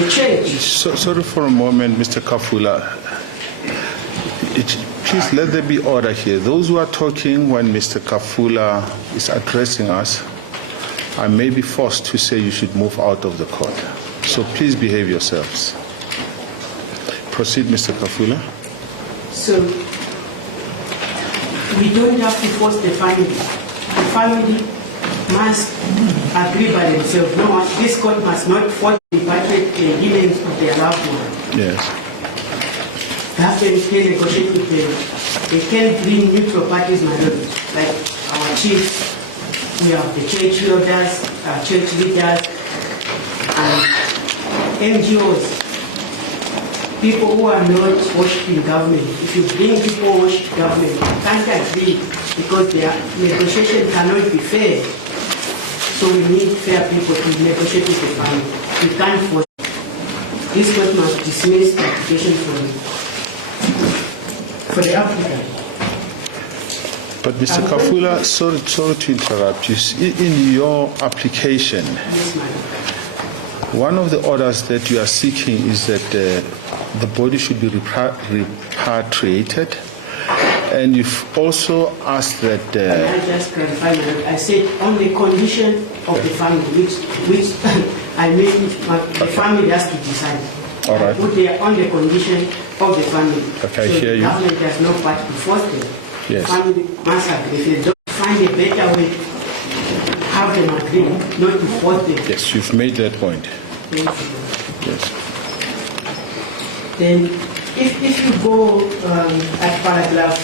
the church. Sorry for a moment, Mr. Kafula. Please let there be order here. Those who are talking when Mr. Kafula is addressing us, I may be forced to say you should move out of the court. So please behave yourselves. Proceed, Mr. Kafula. So we don't have to force the family. The family must agree by themselves. No, this court must not force the repatriate of their loved one. Yes. They can negotiate with them. They can bring neutral parties, my lord, like our chiefs. We have the church elders, church leaders, and NGOs. People who are not worshipping government. If you bring people who worship government, you can't agree because their negotiation cannot be fair. So we need fair people to negotiate with the family. We can't force. This court must dismiss the application for the applicant. But Mr. Kafula, sorry to interrupt you. In your application, Yes, ma'am. one of the orders that you are seeking is that the body should be repatriated, and you've also asked that. I just clarify, I said on the condition of the family, which I mean the family has to decide. All right. Put there on the condition of the family. Okay, so hear you. The government has no part to force them. Yes. The family must agree. If they don't find a better way, have them agree, not to force them. Yes, you've made that point. Thank you. Yes. Then, if you go at paragraph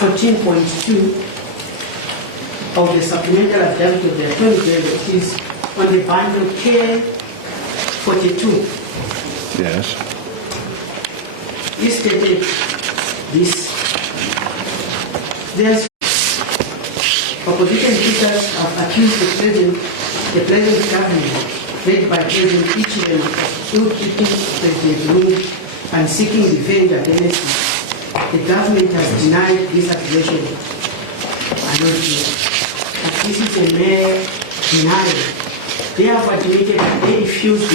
14.2 of the supplemental affidavit of the attorney general, it is on the bundle K42. Yes. He stated this. There's opposition leaders have accused the present government, led by President Ichiren, of ill-treating President Lungu and seeking revenge against him. The government has denied this accusation. This is a mere denial. They have admitted that they refused to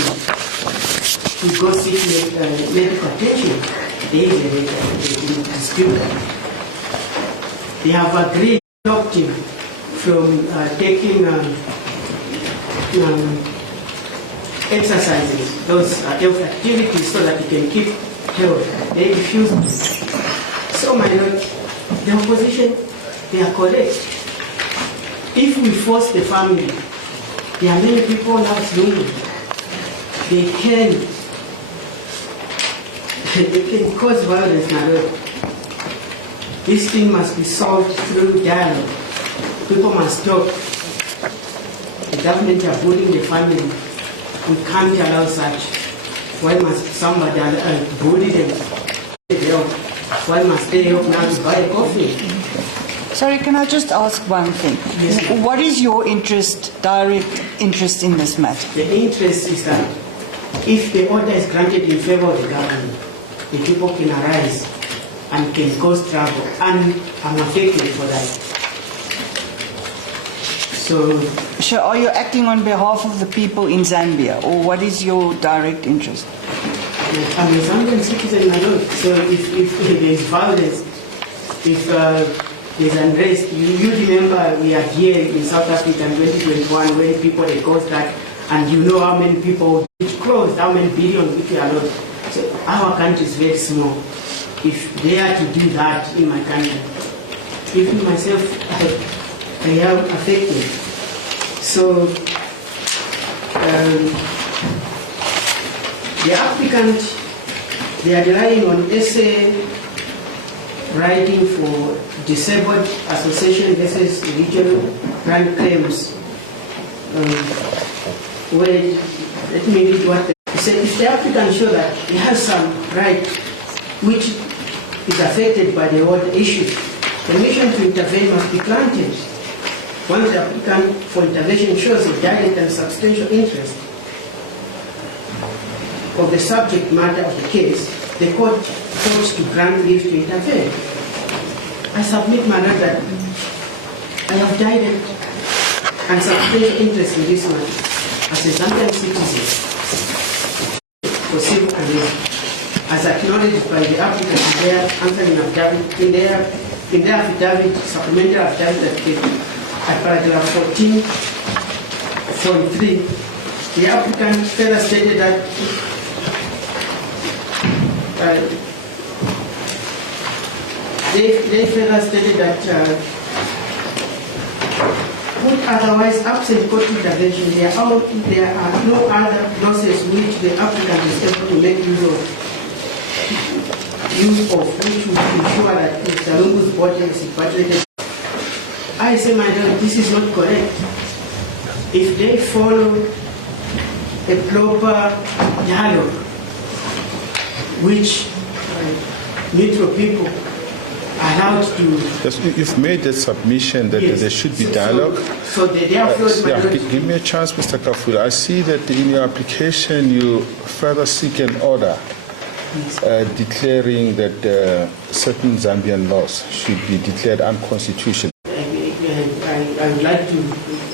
go seek medical attention. There is a dispute. They have agreed to stop him from taking exercises, those health activities, so that he can keep health. They refuse. So, my lord, the opposition, they are correct. If we force the family, there are many people now doing it. They can cause violence, my lord. This thing must be solved through dialogue. People must talk. The government are bullying the family. We can't allow such. Why must somebody bully them? Why must they help now to buy coffee? Sorry, can I just ask one thing? Yes. What is your direct interest in this matter? The interest is that if the order is granted in favor of the government, the people can arise and can cause trouble, and I'm affected for that. So are you acting on behalf of the people in Zambia, or what is your direct interest? I'm a Zambian citizen, my lord. So if there's violence, if there's unrest, you remember we are here in South Africa in 2021 when people they caused that, and you know how many people it closed, how many billions which we are not. So our country is very small. If they are to do that in my country, even myself, I am affected. So the applicant, they are relying on essay writing for disabled association versus regional grant claims. Let me read what they said. If the applicant shows that he has some right which is affected by the order issued, permission to intervene must be granted. Once the applicant for intervention shows a direct and substantial interest of the subject matter of the case, the court ought to grant leave to intervene. I submit my note that I have direct and substantial interest in this matter. as a Zambian citizen for civil unrest, as acknowledged by the applicant in their answering affidavit, in their affidavit, supplementary affidavit at paragraph 14.3, the applicant further stated that they further stated that would otherwise absent court intervention, there are no other process which the applicant is able to make use of which would ensure that Mr. Lungu's body is repatriated. I say, my lord, this is not correct. If they follow a proper dialogue, which neutral people are allowed to... Yes, you've made the submission that Yes. there should be dialogue. So they therefore... Give me a chance, Mr. Kafula. I see that in your application you further seek an order declaring that certain Zambian laws should be declared unconstitutional. I would like to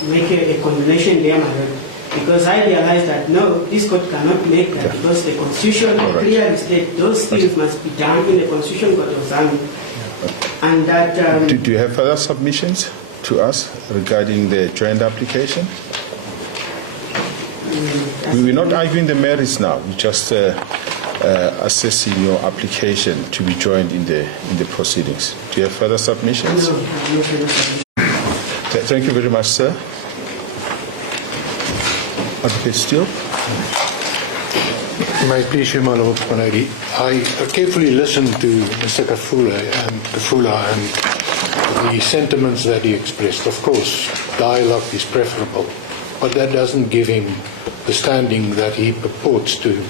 make a condemnation there, my lord, because I realize that no, this court cannot make that because the Constitution clearly states those things must be done in the Constitution Court of Zambia. And that... Do you have further submissions to us regarding the joint application? We're not arguing the merits now. We're just assessing your application to be joined in the proceedings. Do you have further submissions? No, no further submissions. Thank you very much, sir. Advocate Steele. May I please you, my Lord, my lady. I carefully listened to Mr. Kafula and the sentiments that he expressed. Of course, dialogue is preferable, but that doesn't give him the standing that he purports to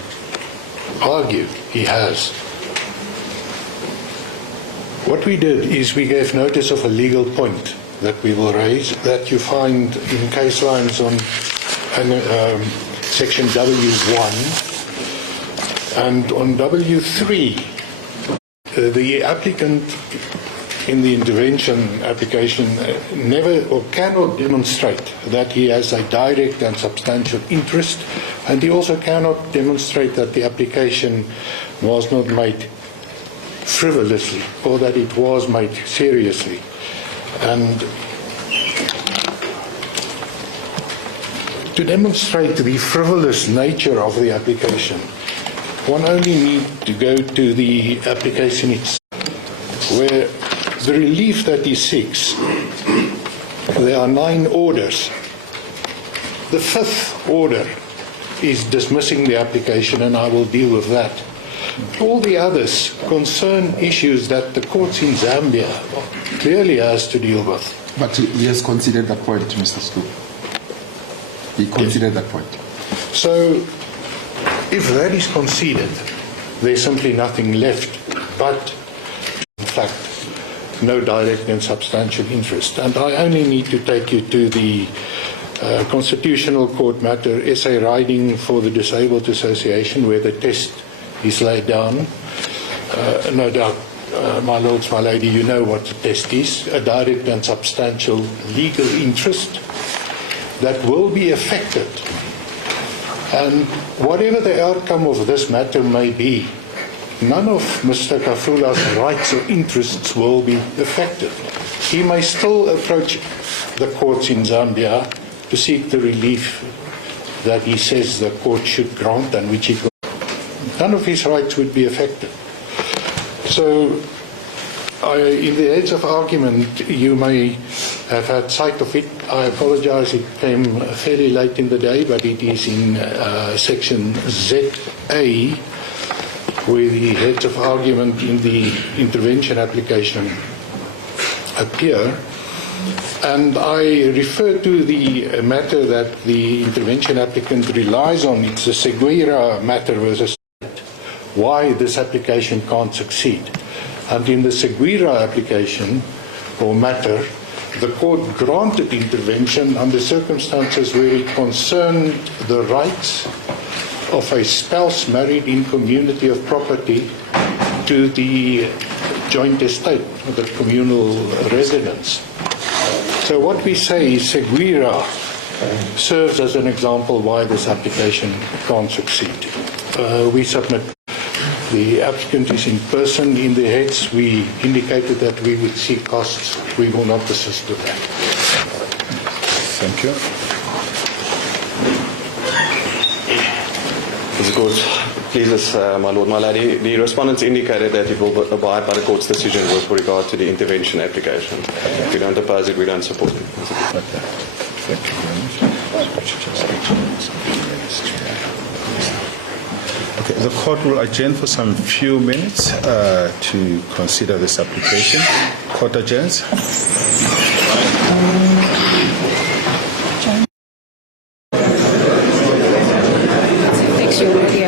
argue he has. What we did is we gave notice of a legal point that we will raise, that you find in case lines on section W1 and on W3. The applicant in the intervention application never or cannot demonstrate that he has a direct and substantial interest, and he also cannot demonstrate that the application was not made frivolously or that it was made seriously. And to demonstrate the frivolous nature of the application, one only needs to go to the application itself, where the relief that he seeks, there are 9 orders. The 5th order is dismissing the application, and I will deal with that. All the others concern issues that the courts in Zambia clearly has to deal with. But he has considered that point, Mr. Stu. He considered that point. So, if that is conceded, there's simply nothing left but, in fact, no direct and substantial interest. And I only need to take you to the Constitutional Court matter, essay riding for the Disabled Association, where the test is laid down. No doubt, my lords, my lady, you know what the test is: a direct and substantial legal interest that will be affected. And whatever the outcome of this matter may be, none of Mr. Kafula's rights or interests will be affected. He may still approach the courts in Zambia to seek the relief that he says the court should grant and which he could. None of his rights would be affected. So, in the heads of argument, you may have had sight of it. I apologize, it came fairly late in the day, but it is in section ZA, where the heads of argument in the intervention application appear. And I refer to the matter that the intervention applicant relies on. It's the Seguira matter versus why this application can't succeed. And in the Seguira application or matter, the court granted intervention under circumstances where it concerned the rights of a spouse married in community of property to the joint estate, or the communal residence. So what we say is Seguira serves as an example why this application can't succeed. We submit the applicant is in person in the heads. We indicated that we would see costs. We will not assist with that. Thank you. As the court pleases, my lord, my lady, the respondents indicated that it will abide by the court's decision with regard to the intervention application. If we don't oppose it, we don't support it. Okay. Thank you very much. Okay, the court will adjourn for some few minutes to consider this application. Court adjourns. Fix your audio.